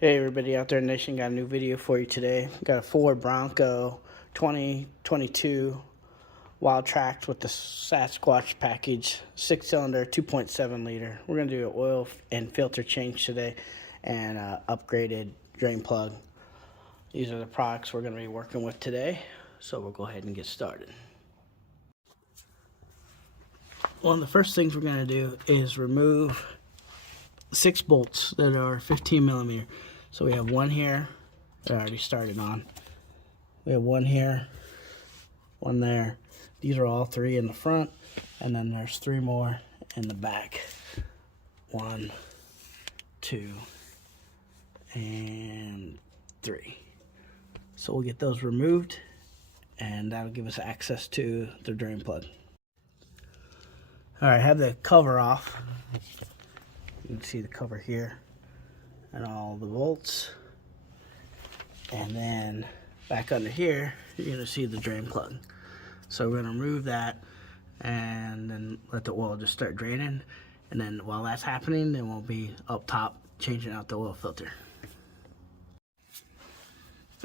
Hey everybody out there in the nation, got a new video for you today. Got a Ford Bronco 2022 Wildtrack with the Sasquatch package, 6-cylinder, 2.7 liter. We're going to do an oil and filter change today and upgraded drain plug. These are the products we're going to be working with today, so we'll go ahead and get started. One of the first things we're going to do is remove 6 bolts that are 15 millimeter. So we have one here that I already started on. We have one here, one there. These are all 3 in the front, and then there's 3 more in the back. 1, 2, and 3. So we'll get those removed, and that'll give us access to the drain plug. All right, have the cover off. You can see the cover here and all the bolts. And then back under here, you're going to see the drain plug. So we're going to remove that and then let the oil just start draining. And then while that's happening, then we'll be up top changing out the oil filter.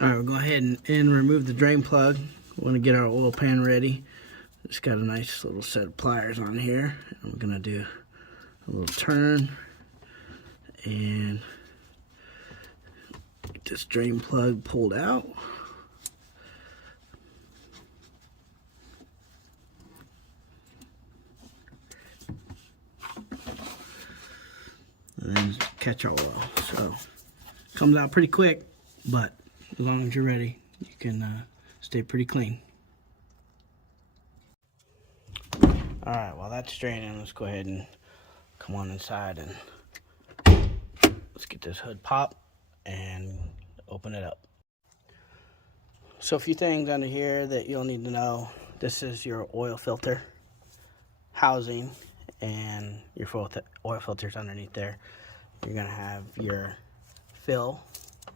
All right, we'll go ahead and remove the drain plug. We want to get our oil pan ready. Just got a nice little set of pliers on here. And we're going to do a little turn and get this drain plug pulled out. And then catch our oil. So it comes out pretty quick, but as long as you're ready, you can stay pretty clean. Alright, while that's draining, let's go ahead and come on inside and let's get this hood pop and open it up. So a few things under here that you'll need to know. This is your oil filter housing, and your oil filter's underneath there. You're going to have your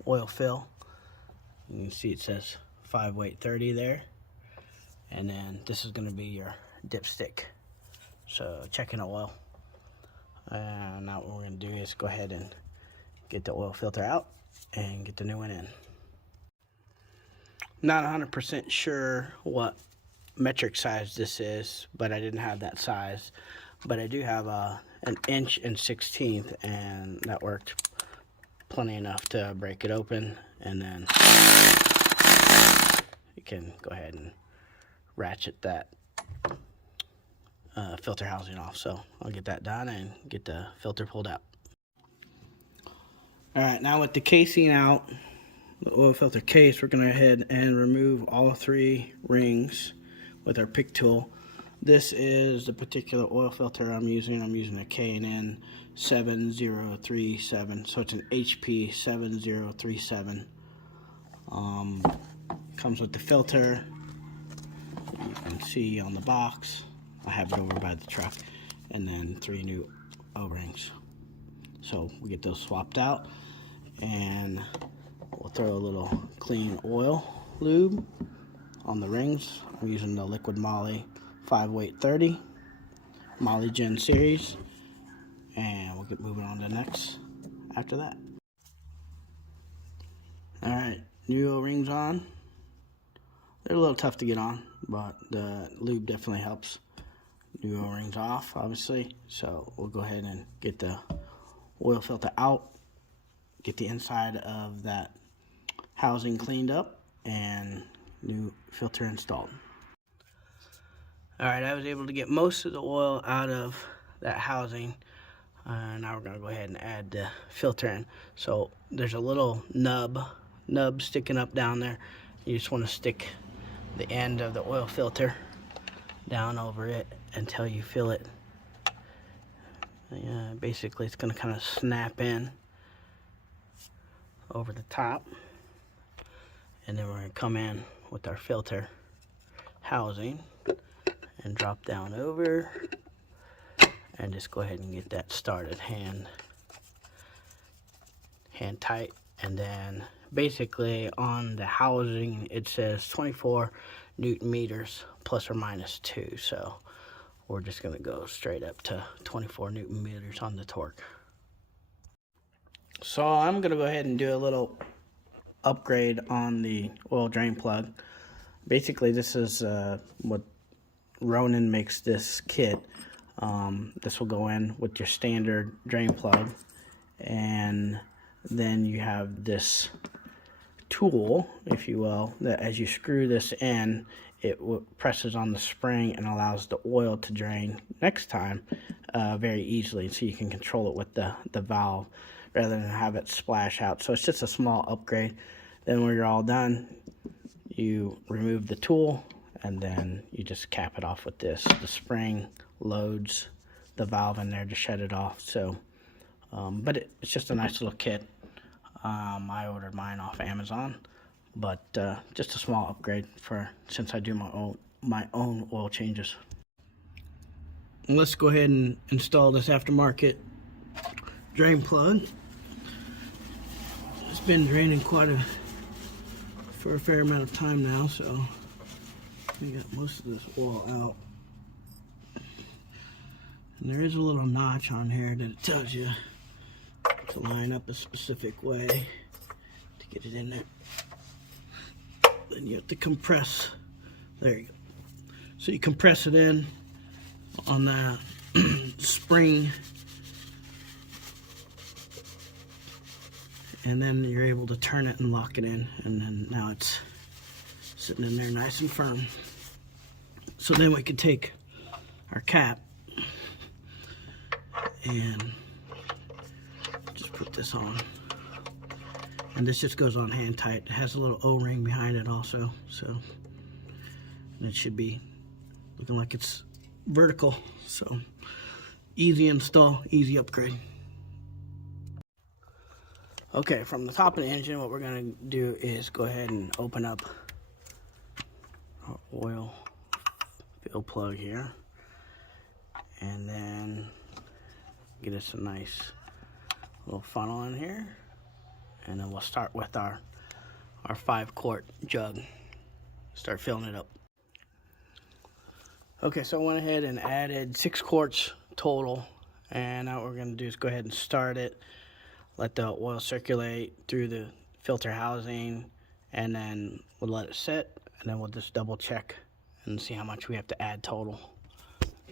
oil fill. You can see it says 5-weight 30 there. And then this is going to be your dipstick. So checking the oil. Now what we're going to do is go ahead and get the oil filter out and get the new one in. Not 100% sure what metric size this is, but I didn't have that size. But I do have an 1 1/16, and that worked plenty enough to break it open. And then you can go ahead and ratchet that filter housing off. So I'll get that done and get the filter pulled out. Alright, now with the casing out, the oil filter case, we're going to go ahead and remove all 3 rings with our pick tool. This is the particular oil filter I'm using. I'm using a K&N 7037, so it's an HP 7037. Comes with the filter. You can see on the box. I have it over by the truck, and then 3 new O-rings. So we get those swapped out, and we'll throw a little clean oil lube on the rings. I'm using the Liquid Moly 5-weight 30 Moly Gen series, and we'll get moving on to the next after that. All right, new O-rings on. They're a little tough to get on, but the lube definitely helps. New O-rings off, obviously. So we'll go ahead and get the oil filter out, get the inside of that housing cleaned up, and new filter installed. Alright, I was able to get most of the oil out of that housing. Now we're going to go ahead and add the filter in. So there's a little nub sticking up down there. You just want to stick the end of the oil filter down over it until you feel it. Basically it's going to kind of snap in over the top, and then we're going to come in with our filter housing and drop down over and just go ahead and get that started hand tight. And then basically on the housing it says 24 Newton meters plus or minus 2, so we're just going to go straight up to 24 Newton meters on the torque. So I'm gonna go ahead and do a little upgrade on the oil drain plug. Basically, this is what Ronin makes this kit. This will go in with your standard drain plug, and then you have this tool, if you will, that as you screw this in, it presses on the spring and allows the oil to drain next time very easily, so you can control it with the valve rather than have it splash out. So it's just a small upgrade. Then when you're all done, you remove the tool and then you just cap it off with this. The spring loads the valve in there to shut it off. So but it's just a nice little kit. I ordered mine off Amazon, but just a small upgrade since I do my own oil changes. And let's go ahead and install this aftermarket drain plug. It's been draining for a fair amount of time now, so we got most of this oil out. And there is a little notch on here that it tells you to line up a specific way to get it in there. Then you have to compress. There you go. So you compress it in on that spring, and then you're able to turn it and lock it in, and then now it's sitting in there nice and firm. So then we could take our cap and just put this on, and this just goes on hand tight. It has a little O-ring behind it also, so and it should be looking like it's vertical. So easy install, easy upgrade. Okay, from the top of the engine, what we're going to do is go ahead and open up our oil fill plug here, and then get us a nice little funnel in here, and then we'll start with our 5-quart jug. Start filling it up. Okay, so I went ahead and added 6 quarts total, and now what we're going to do is go ahead and start it, let the oil circulate through the filter housing, and then we'll let it sit, and then we'll just double check and see how much we have to add total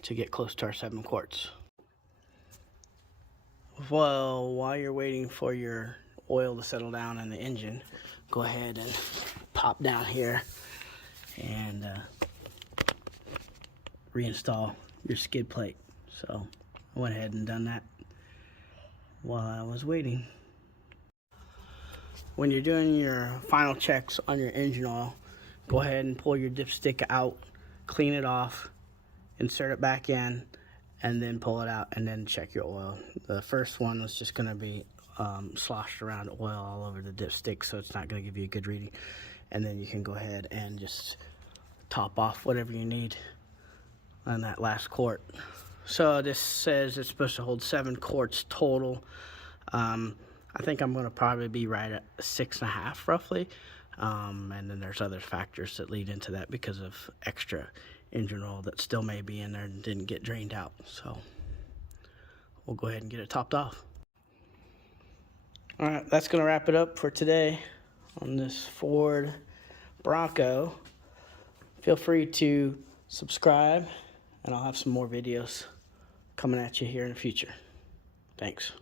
to get close to our 7 quarts. Well, while you're waiting for your oil to settle down in the engine, go ahead and pop down here and reinstall your skid plate. So I went ahead and done that while I was waiting. When you're doing your final checks on your engine oil, go ahead and pull your dipstick out, clean it off, insert it back in, and then pull it out, and then check your oil. The first one is just going to be sloshed around oil all over the dipstick, so it's not going to give you a good reading. And then you can go ahead and just top off whatever you need on that last quart. So this says it's supposed to hold 7 quarts total. I think I'm going to probably be right at 6.5 roughly. And then there's other factors that lead into that because of extra engine oil that still may be in there and didn't get drained out. So we'll go ahead and get it topped off. All right, that's going to wrap it up for today on this Ford Bronco. Feel free to subscribe, and I'll have some more videos coming at you here in the future. Thanks.